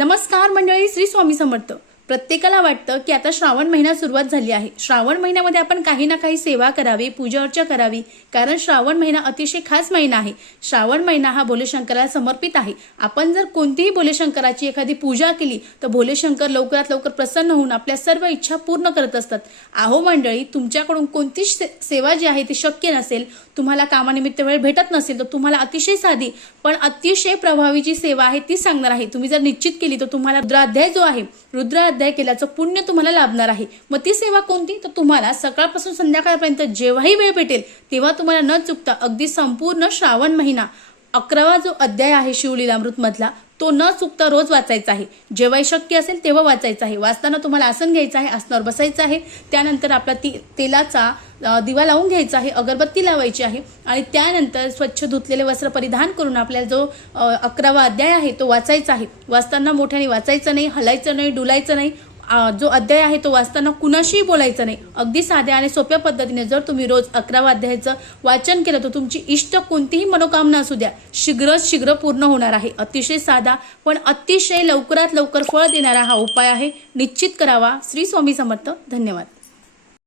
नमस्कार मंडळी, श्री स्वामी समर्थ। प्रत्येकाला वाटतं की आता श्रावण महिना सुरुवात झाली आहे। श्रावण महिन्यामध्ये आपण काही ना काही सेवा करावी, पूजा अर्चा करावी, कारण श्रावण महिना अतिशय खास महिना आहे। श्रावण महिना हा भोले शंकराला समर्पित आहे। आपण जर कोणतीही भोले शंकराची एखादी पूजा केली तर भोले शंकर लवकरात लवकर प्रसन्न होऊन आपल्या सर्व इच्छा पूर्ण करत असतात। आहो मंडळी, तुमच्याकडून कोणती सेवा जी आहे ती शक्य नसेल, तुम्हाला कामानिमित्त वेळ भेटत नसेल, तर तुम्हाला अतिशय साधी पण अतिशय प्रभावी जी सेवा आहे ती सांगणार आहे। तुम्ही जर निश्चित केली तर तुम्हाला रुद्राध्याय जो आहे, रुद्राध्याय केल्याचं पुण्य तुम्हाला लाभणार आहे। मग ती सेवा कोणती? तर तुम्हाला सकाळपासून संध्याकाळपर्यंत जेव्हाही वेळ भेटेल तेव्हा तुम्हाला न चुकता अगदी संपूर्ण श्रावण महिना 11वा जो अध्याय आहे शिवलीलामृत मधला तो न चुकता रोज वाचायचा आहे। जेव्हा शक्य असेल तेव्हा वाचायचा आहे। वाचताना तुम्हाला आसन घ्यायचं आहे, आसनावर बसायचं आहे, त्यानंतर आपला तेलाचा दिवा लावून घ्यायचा आहे, अगरबत्ती लावायची आहे आणि त्यानंतर स्वच्छ धुतलेले वस्त्र परिधान करून आपल्याला जो 11वा अध्याय आहे तो वाचायचा आहे। वाचताना मोठ्याने वाचायचं नाही, हलायचं नाही, डुलायचं नाही। जो अध्याय आहे तो वाचताना कुणाशीही बोलायचं नाही। अगदी साध्या आणि सोप्या पद्धतीने जर तुम्ही रोज 11वा अध्यायाचं वाचन केलं तर तुमची इष्ट कोणतीही मनोकामना असू द्या शीघ्र पूर्ण होणार आहे। अतिशय साधा पण अतिशय लवकरात लवकर फळ देणारा हा उपाय आहे। निश्चित करावा। श्री स्वामी समर्थ। धन्यवाद।